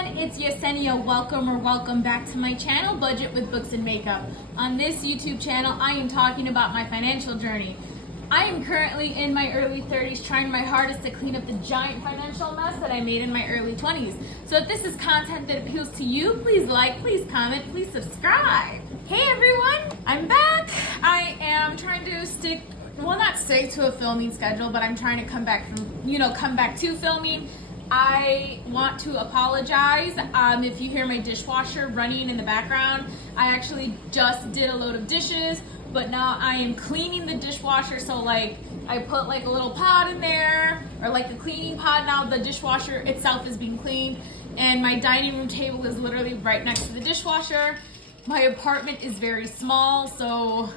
everyone, it's Yessenia. Welcome back to my channel, Budget with Books and Makeup. On this YouTube channel, I am talking about my financial journey. I am currently in my early 30s trying my hardest to clean up the giant financial mess that I made in my early 20s. So if this is content that appeals to you, please like, please comment, please subscribe. Hey everyone, I'm back. I am trying to not stick to a filming schedule, but I'm trying to come back to filming. I want to apologize if you hear my dishwasher running in the background. I actually just did a load of dishes, but now I am cleaning the dishwasher. So I put a little pod in there, or a cleaning pod. Now the dishwasher itself is being cleaned, and my dining room table is literally right next to the dishwasher. My apartment is very small, so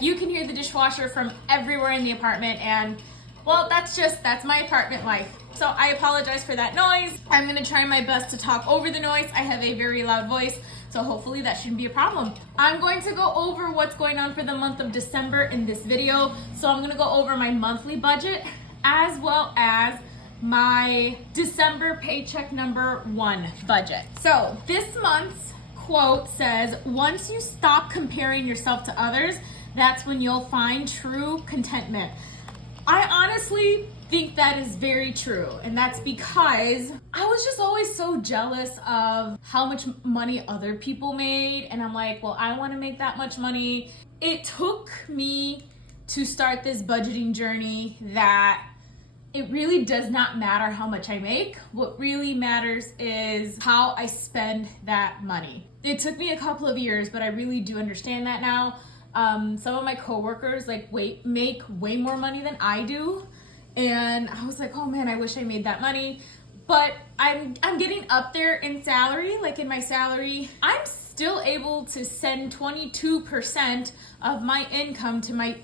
you can hear the dishwasher from everywhere in the apartment, and well, that's my apartment life. So I apologize for that noise. I'm gonna try my best to talk over the noise. I have a very loud voice, so hopefully that shouldn't be a problem. I'm going to go over what's going on for the month of December in this video. So I'm gonna go over my monthly budget as well as my December paycheck number 1 budget. So this month's quote says, once you stop comparing yourself to others, that's when you'll find true contentment. I honestly think that is very true, and that's because I was just always so jealous of how much money other people made, and I'm like, well, I want to make that much money. It took me to start this budgeting journey that it really does not matter how much I make. What really matters is how I spend that money. It took me a couple of years, but I really do understand that now. Some of my coworkers make way more money than I do, and I was like, oh man, I wish I made that money. But I'm getting up there in salary. In my salary, I'm still able to send 22% of my income to my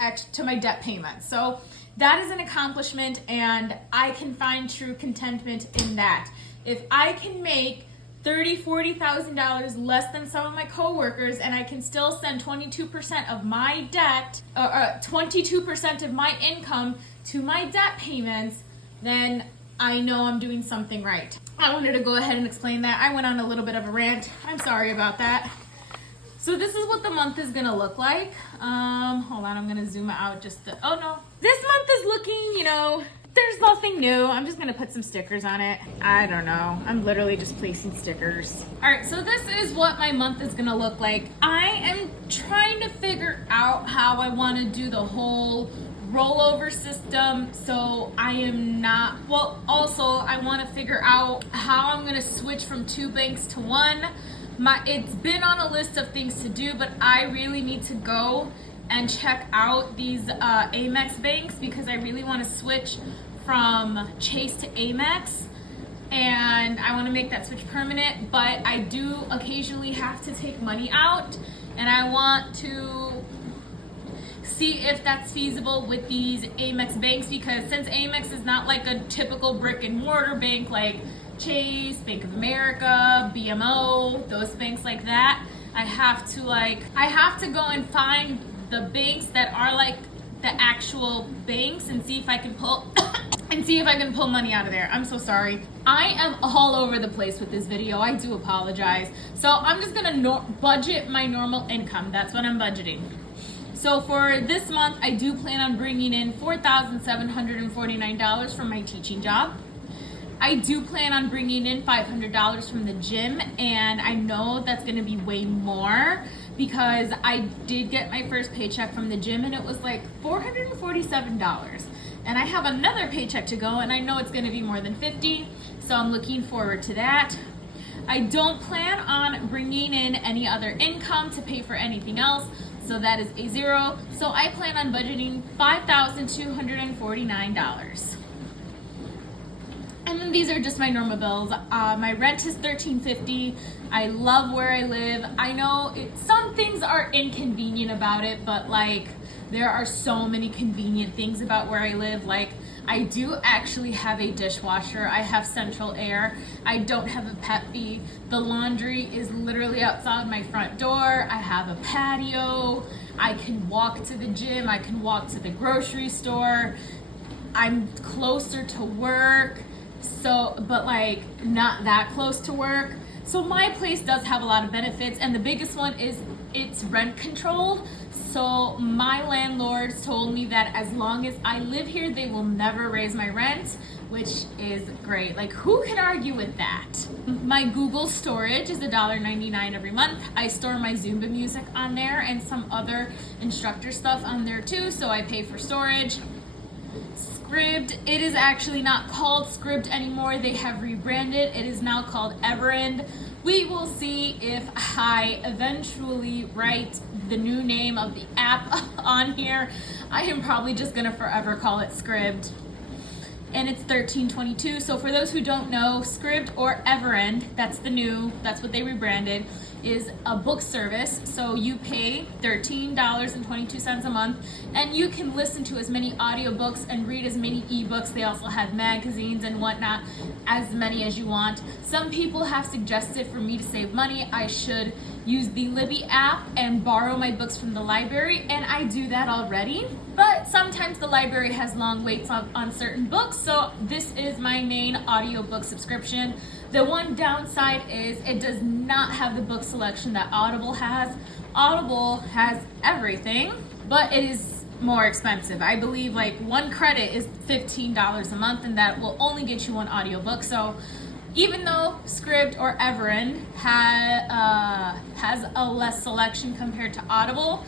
debt payments. So that is an accomplishment, and I can find true contentment in that. If I can make $30,000-$40,000 less than some of my coworkers, and I can still send 22% of my debt, 22% of my income to my debt payments, then I know I'm doing something right. I wanted to go ahead and explain that. I went on a little bit of a rant. I'm sorry about that. So this is what the month is gonna look like. Hold on, I'm gonna zoom out this month is looking, there's nothing new. I'm just gonna put some stickers on it. I don't know. I'm literally just placing stickers. All right, so this is what my month is gonna look like. I am trying to figure out how I wanna do the whole rollover system. So I wanna figure out how I'm gonna switch from 2 banks to 1. It's been on a list of things to do, but I really need to go and check out these Amex banks, because I really want to switch from Chase to Amex, and I want to make that switch permanent. But I do occasionally have to take money out, and I want to see if that's feasible with these Amex banks, because since Amex is not like a typical brick and mortar bank like Chase, Bank of America, BMO, those banks like that, I have to go and find the banks that are like the actual banks and see if I can pull money out of there. I'm so sorry. I am all over the place with this video. I do apologize. So I'm just gonna budget my normal income. That's what I'm budgeting. So for this month, I do plan on bringing in $4,749 from my teaching job. I do plan on bringing in $500 from the gym, and I know that's going to be way more because I did get my first paycheck from the gym, and it was like $447. And I have another paycheck to go, and I know it's going to be more than $50, so I'm looking forward to that. I don't plan on bringing in any other income to pay for anything else, so that is a 0. So I plan on budgeting $5,249. And then these are just my normal bills. My rent is $1,350. I love where I live. I know some things are inconvenient about it, but there are so many convenient things about where I live. I do actually have a dishwasher. I have central air. I don't have a pet fee. The laundry is literally outside my front door. I have a patio. I can walk to the gym. I can walk to the grocery store. I'm closer to work. So, but like not that close to work. So my place does have a lot of benefits, and the biggest one is it's rent controlled. So my landlords told me that as long as I live here, they will never raise my rent, which is great. Like, who can argue with that? My Google storage is $1.99 every month. I store my Zumba music on there and some other instructor stuff on there too, so I pay for storage. Scribd, it is actually not called Scribd anymore. They have rebranded. It is now called Everend. We will see if I eventually write the new name of the app on here. I am probably just gonna forever call it Scribd. And it's $13.22. So for those who don't know, Scribd or Everend, that's what they rebranded, is a book service. So you pay $13.22 a month, and you can listen to as many audiobooks and read as many ebooks. They also have magazines and whatnot, as many as you want. Some people have suggested for me to save money, I should use the Libby app and borrow my books from the library, and I do that already. But sometimes the library has long waits on certain books, so this is my main audiobook subscription. The one downside is it does not have the book selection that Audible has. Audible has everything, but it is more expensive. I believe like one credit is $15 a month, and that will only get you one audiobook. So even though Scribd or Everend has a less selection compared to Audible,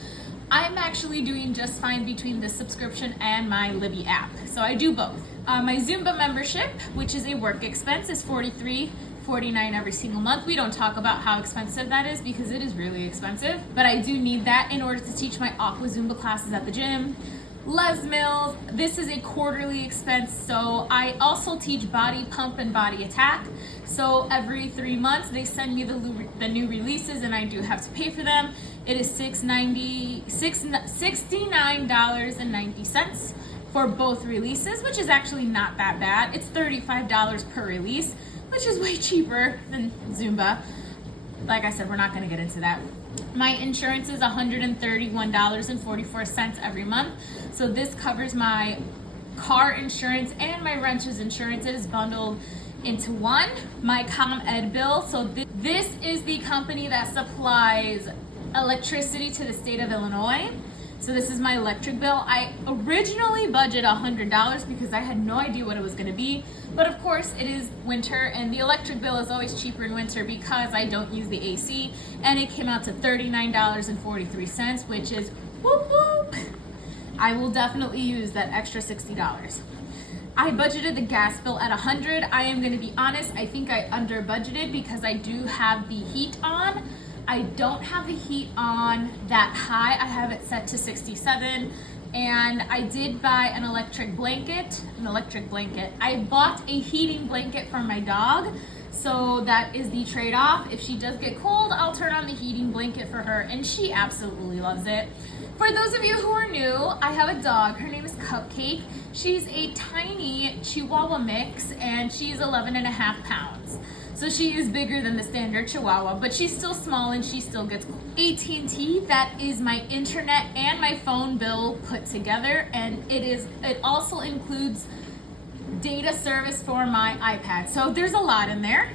I'm actually doing just fine between this subscription and my Libby app. So I do both. My Zumba membership, which is a work expense, is $43.49 every single month. We don't talk about how expensive that is because it is really expensive, but I do need that in order to teach my Aqua Zumba classes at the gym. Les Mills, this is a quarterly expense, so I also teach Body Pump and Body Attack. So every 3 months they send me the new releases, and I do have to pay for them. It is $69.90 for both releases, which is actually not that bad. It's $35 per release, which is way cheaper than Zumba. Like I said, we're not going to get into that. My insurance is $131.44 every month. So this covers my car insurance and my renter's insurance. It is bundled into one. My ComEd bill. So this is the company that supplies electricity to the state of Illinois. So this is my electric bill. I originally budgeted $100 because I had no idea what it was going to be. But of course it is winter, and the electric bill is always cheaper in winter because I don't use the AC. And it came out to $39.43, which is whoop whoop. I will definitely use that extra $60. I budgeted the gas bill at $100. I am going to be honest, I think I under budgeted because I do have the heat on. I don't have the heat on that high. I have it set to 67, and I did buy an electric blanket. I bought a heating blanket for my dog, so that is the trade-off. If she does get cold, I'll turn on the heating blanket for her, and she absolutely loves it. For those of you who are new, I have a dog. Her name is Cupcake. She's a tiny Chihuahua mix, and she's 11.5 pounds. So she is bigger than the standard Chihuahua, but she's still small and she still gets cold. AT&T, that is my internet and my phone bill put together, and it also includes data service for my iPad. So there's a lot in there.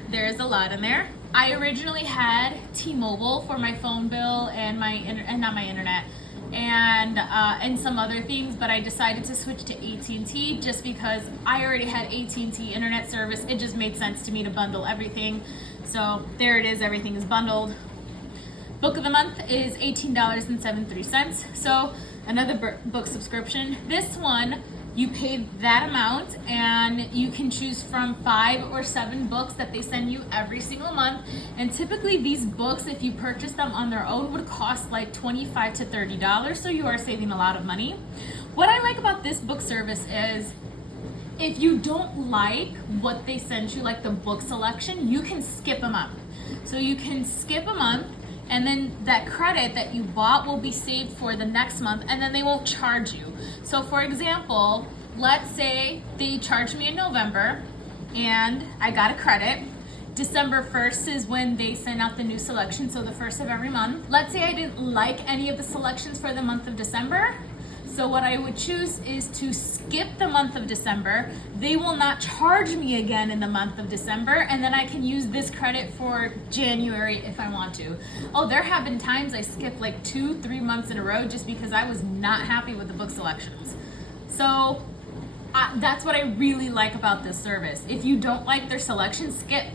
I originally had T-Mobile for my phone bill and not my internet, and some other things, but I decided to switch to AT&T just because I already had AT&T internet service. It just made sense to me to bundle everything. So there it is, everything is bundled. Book of the month is $18.73. So another book subscription. This one, you pay that amount and you can choose from 5 or 7 books that they send you every single month. And typically these books, if you purchase them on their own, would cost like $25 to $30. So you are saving a lot of money. What I like about this book service is if you don't like what they send you, like the book selection, you can skip a month. So you can skip a month, and then that credit that you bought will be saved for the next month, and then they won't charge you. So for example, let's say they charged me in November and I got a credit. December 1st is when they send out the new selection, so the 1st of every month. Let's say I didn't like any of the selections for the month of December. So what I would choose is to skip the month of December. They will not charge me again in the month of December, and then I can use this credit for January if I want to. Oh, there have been times I skipped like 2-3 months in a row just because I was not happy with the book selections. So that's what I really like about this service. If you don't like their selection, skip.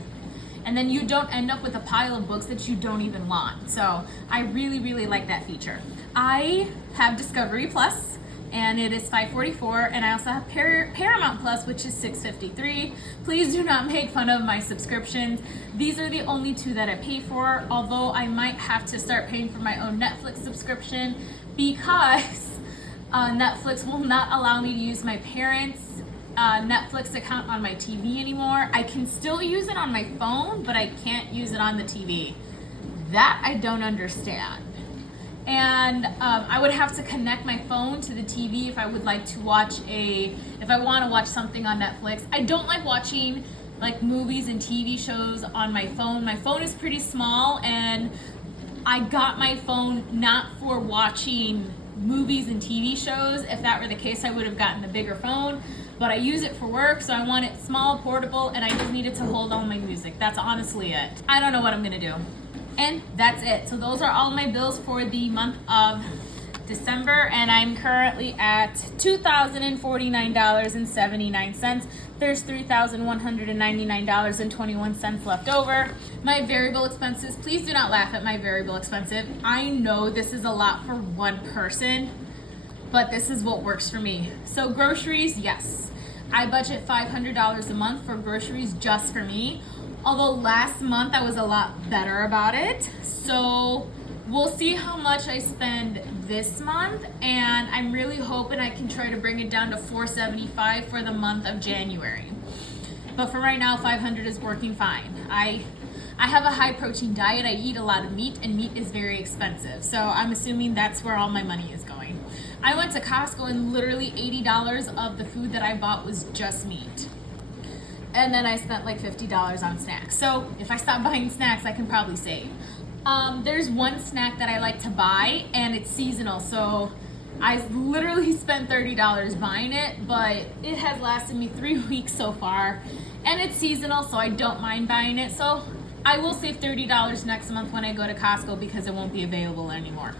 And then you don't end up with a pile of books that you don't even want. So I really, really like that feature. I have Discovery Plus, and it is $5.44, and I also have Paramount Plus, which is $6.53. Please do not make fun of my subscriptions. These are the only two that I pay for, although I might have to start paying for my own Netflix subscription because Netflix will not allow me to use my parents' Netflix account on my TV anymore. I can still use it on my phone, but I can't use it on the TV. That I don't understand. And I would have to connect my phone to the TV if I would like to if I want to watch something on Netflix. I don't like watching like movies and TV shows on my phone. My phone is pretty small, and I got my phone not for watching movies and TV shows. If that were the case, I would have gotten the bigger phone, but I use it for work, so I want it small, portable, and I just need it to hold all my music. That's honestly it. I don't know what I'm gonna do. And that's it. So those are all my bills for the month of December, and I'm currently at $2,049.79. There's $3,199.21 left over. My variable expenses, please do not laugh at my variable expenses. I know this is a lot for one person, but this is what works for me. So groceries, yes. I budget $500 a month for groceries just for me. Although last month I was a lot better about it. So we'll see how much I spend this month, and I'm really hoping I can try to bring it down to $475 for the month of January. But for right now, $500 is working fine. I have a high protein diet. I eat a lot of meat, and meat is very expensive. So I'm assuming that's where all my money is going. I went to Costco, and literally $80 of the food that I bought was just meat. And then I spent like $50 on snacks. So if I stop buying snacks, I can probably save. There's one snack that I like to buy, and it's seasonal. So I literally spent $30 buying it, but it has lasted me 3 weeks so far. And it's seasonal, so I don't mind buying it. So I will save $30 next month when I go to Costco because it won't be available anymore.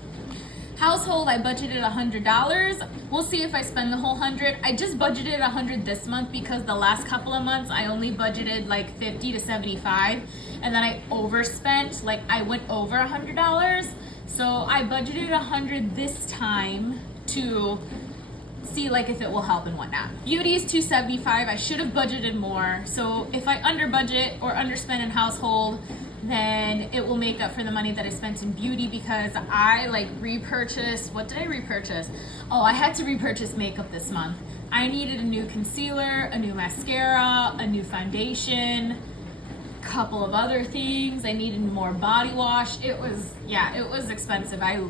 Household, I budgeted $100. We'll see if I spend the whole $100. I just budgeted $100 this month because the last couple of months I only budgeted like $50 to $75, and then I overspent. Like I went over $100, so I budgeted $100 this time to see like if it will help and whatnot. Beauty is $275. I should have budgeted more. So if I under budget or underspend in household, then it will make up for the money that I spent in beauty because I like repurchased. What did I repurchase? Oh, I had to repurchase makeup this month. I needed a new concealer, a new mascara, a new foundation, a couple of other things. I needed more body wash. It was expensive. I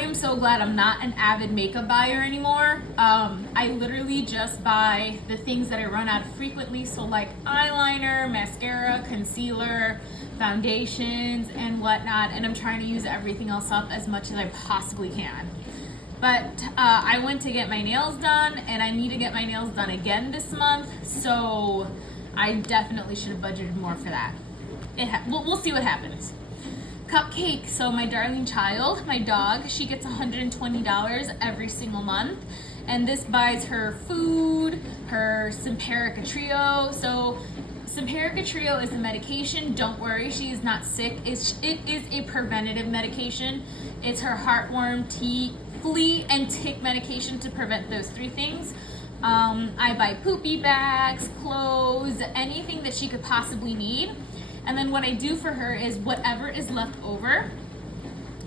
am so glad I'm not an avid makeup buyer anymore. I literally just buy the things that I run out of frequently. So like eyeliner, mascara, concealer, foundations and whatnot, and I'm trying to use everything else up as much as I possibly can. But I went to get my nails done, and I need to get my nails done again this month, so I definitely should have budgeted more for that. We'll see what happens. Cupcake. So my darling child, my dog, she gets $120 every single month, and this buys her food, her Simparica Trio. So Simparica Trio is a medication. Don't worry, she is not sick. It is a preventative medication. It's her heartworm, flea, and tick medication to prevent those three things. I buy poopy bags, clothes, anything that she could possibly need. And then what I do for her is whatever is left over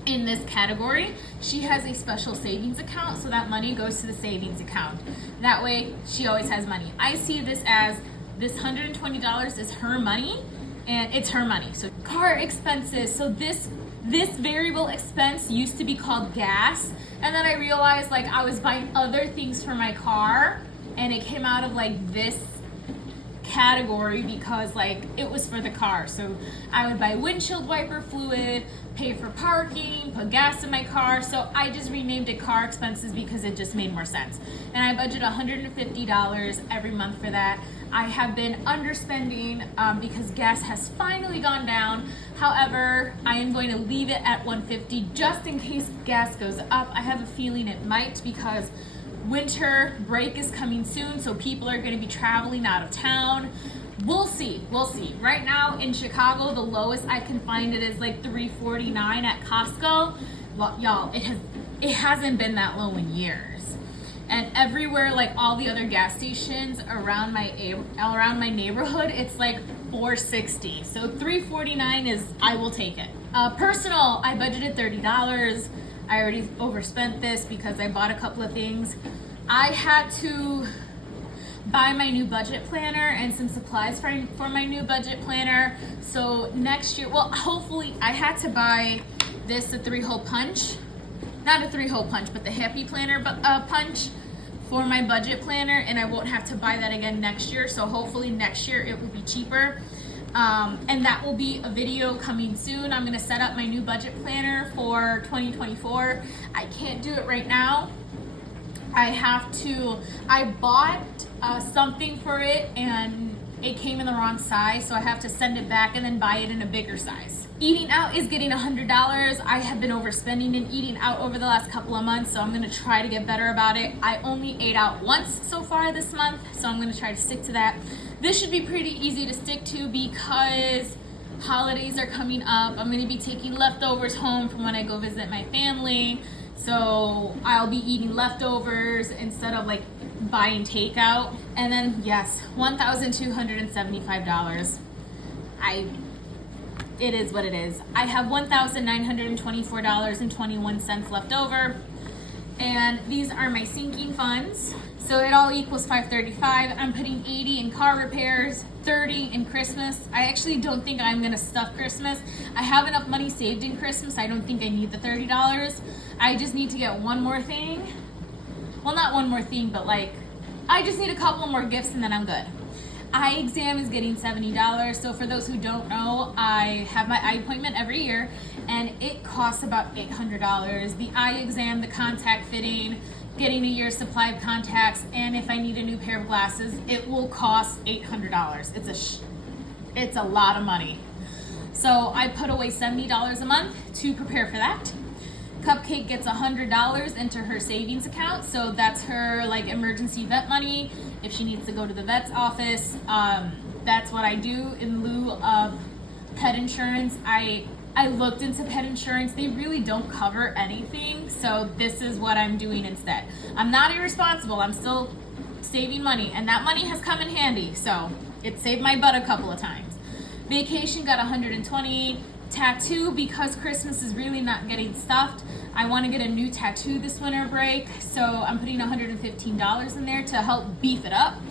in this category, she has a special savings account, so that money goes to the savings account. That way, she always has money. I see this as this $120 is her money, and it's her money. So car expenses. So this variable expense used to be called gas, and then I realized like I was buying other things for my car, and it came out of like this category because like it was for the car. So I would buy windshield wiper fluid, pay for parking, put gas in my car. So I just renamed it car expenses because it just made more sense. And I budget $150 every month for that. I have been underspending because gas has finally gone down. However, I am going to leave it at $150 just in case gas goes up. I have a feeling it might because winter break is coming soon, so people are going to be traveling out of town. We'll see. Right now in Chicago, the lowest I can find it is like $3.49 at Costco. Well, y'all, it hasn't been that low in years. And everywhere, like all the other gas stations around my neighborhood, it's like $4.60. So $3.49 is, I will take it. Personal, I budgeted $30. I already overspent this because I bought a couple of things. I had to buy my new budget planner and some supplies for my new budget planner. So next year, well, hopefully, I had to buy this, the 3-hole punch. Not a 3-hole punch, but the Happy Planner punch for my budget planner, and I won't have to buy that again next year. So hopefully next year it will be cheaper. And that will be a video coming soon. I'm gonna set up my new budget planner for 2024. I can't do it right now. I bought something for it and it came in the wrong size, so I have to send it back and then buy it in a bigger size. Eating out is getting $100. I have been overspending in eating out over the last couple of months, so I'm gonna try to get better about it. I only ate out once so far this month, so I'm gonna try to stick to that. This should be pretty easy to stick to because holidays are coming up. I'm gonna be taking leftovers home from when I go visit my family, so I'll be eating leftovers instead of like buying takeout. And then yes, $1,275. It is what it is. I have $1,924.21 left over, and these are my sinking funds. So it all equals $535. I'm putting $80 in car repairs, $30 in Christmas. I actually don't think I'm gonna stuff Christmas. I have enough money saved in Christmas. I don't think I need the $30. I just need to get one more thing. Well, not one more thing, but like, I just need a couple more gifts and then I'm good. Eye exam is getting $70. So for those who don't know, I have my eye appointment every year and it costs about $800. The eye exam, the contact fitting, getting a year's supply of contacts, and if I need a new pair of glasses, it will cost $800. It's a lot of money. So I put away $70 a month to prepare for that. Cupcake gets $100 into her savings account, so that's her like emergency vet money if she needs to go to the vet's office. That's what I do in lieu of pet insurance. I looked into pet insurance. They really don't cover anything, so this is what I'm doing instead. I'm not irresponsible. I'm still saving money, and that money has come in handy, so it saved my butt a couple of times. Vacation got $120. Tattoo, because Christmas is really not getting stuffed, I want to get a new tattoo this winter break, so I'm putting $115 in there to help beef it up.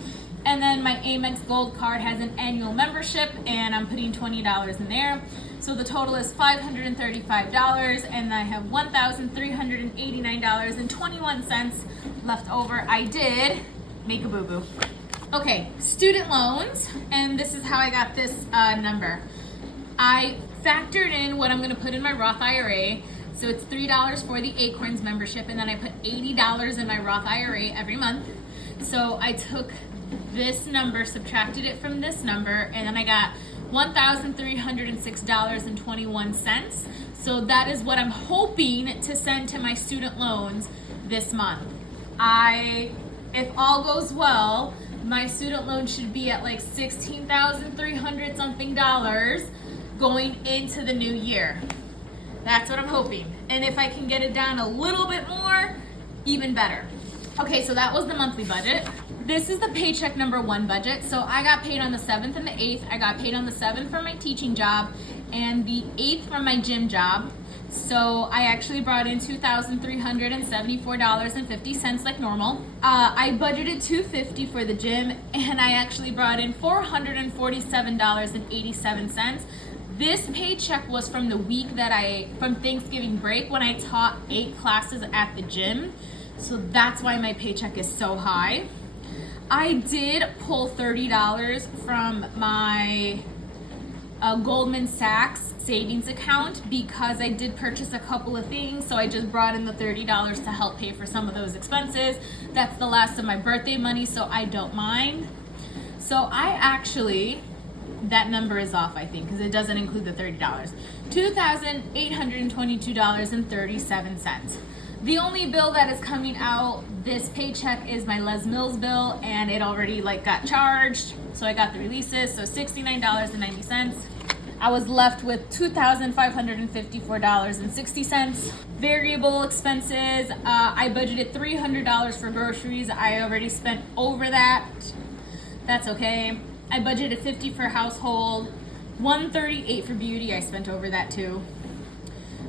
And then my Amex Gold card has an annual membership, and I'm putting $20 in there. So the total is $535, and I have $1,389.21 left over. I did make a boo-boo. Okay, student loans, and this is how I got this number. I factored in what I'm going to put in my Roth IRA. So it's $3 for the Acorns membership, and then I put $80 in my Roth IRA every month. So I took this number, subtracted it from this number, and then I got $1,306.21. So that is what I'm hoping to send to my student loans this month. If all goes well, my student loan should be at like $16,300 something going into the new year. That's what I'm hoping. And if I can get it down a little bit more, even better. Okay, so that was the monthly budget. This is the paycheck number 1 budget. So I got paid on the 7th and the 8th. I got paid on the 7th for my teaching job and the 8th for my gym job. So I actually brought in $2,374.50 like normal. I budgeted $250 for the gym, and I actually brought in $447.87. This paycheck was from the week from Thanksgiving break when I taught 8 classes at the gym. So that's why my paycheck is so high. I did pull $30 from my Goldman Sachs savings account because I did purchase a couple of things, so I just brought in the $30 to help pay for some of those expenses. That's the last of my birthday money, so I don't mind. So I actually, that number is off, I think, because it doesn't include the $30. $2,822.37. The only bill that is coming out this paycheck is my Les Mills bill, and it already got charged, so I got the releases, so $69.90. I was left with $2,554.60. Variable expenses, I budgeted $300 for groceries. I already spent over that. That's okay. I budgeted $50 for household, $138 for beauty. I spent over that too.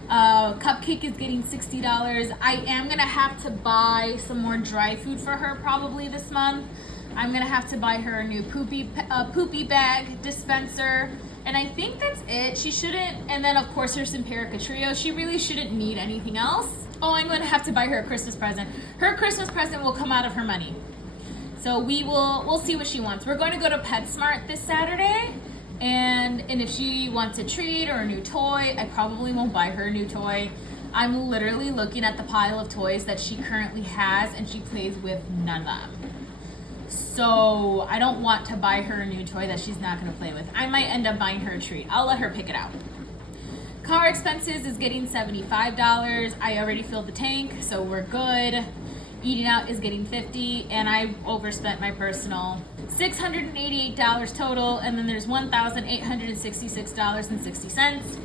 Cupcake is getting $60. I am gonna have to buy some more dry food for her probably this month. I'm gonna have to buy her a new poopy bag dispenser, and I think that's it. She shouldn't, and then of course her Simparica Trio. She really shouldn't need anything else. Oh, I'm gonna have to buy her a Christmas present. Her Christmas present will come out of her money. So we'll see what she wants. We're going to go to PetSmart this Saturday, and if she wants a treat or a new toy, I probably won't buy her a new toy. I'm literally looking at the pile of toys that she currently has, and she plays with none of them. So I don't want to buy her a new toy that she's not going to play with. I might end up buying her a treat. I'll let her pick it out. Car expenses is getting $75. I already filled the tank, so we're good. Eating out is getting $50, and I overspent my personal. $688 total, and then there's $1,866.60.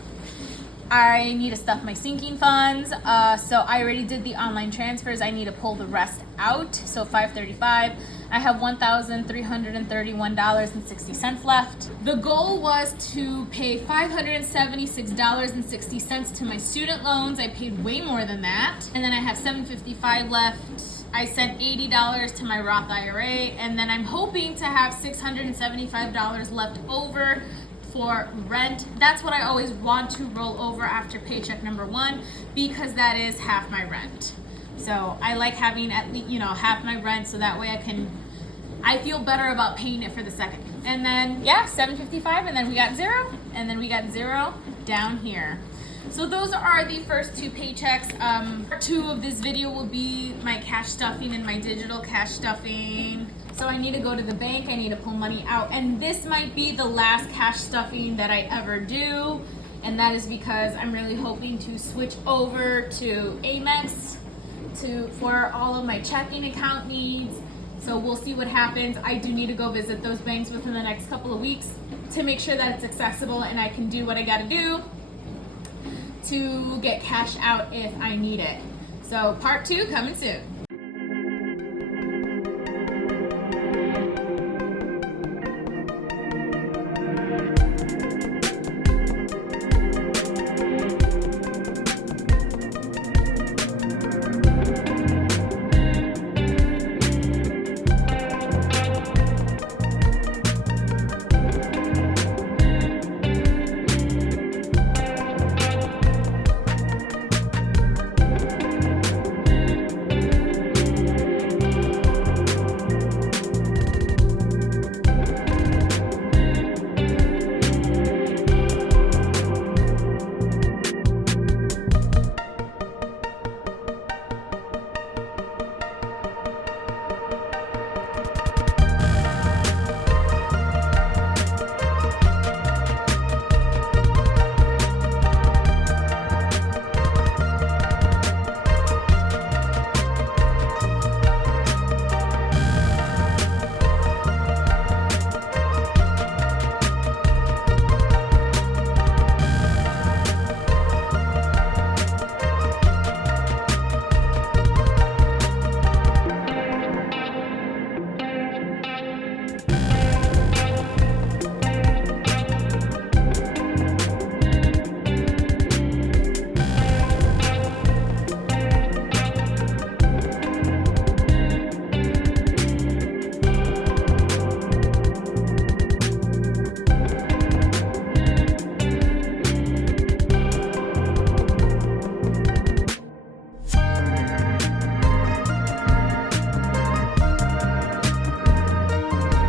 I need to stuff my sinking funds, so I already did the online transfers. I need to pull the rest out, so $535. I have $1,331.60 left. The goal was to pay $576.60 to my student loans. I paid way more than that. And then I have $755 left. I sent $80 to my Roth IRA, and then I'm hoping to have $675 left over for rent. That's what I always want to roll over after paycheck number 1, because that is half my rent. So I like having at least, half my rent, so that way I feel better about paying it for the second. And then, yeah, $755, and then we got 0, and then we got 0 down here. So those are the first 2 paychecks. Part 2 of this video will be my cash stuffing and my digital cash stuffing. So I need to go to the bank, I need to pull money out, and this might be the last cash stuffing that I ever do, and that is because I'm really hoping to switch over to Amex for all of my checking account needs. So we'll see what happens. I do need to go visit those banks within the next couple of weeks to make sure that it's accessible and I can do what I gotta do to get cash out if I need it. So part 2 coming soon.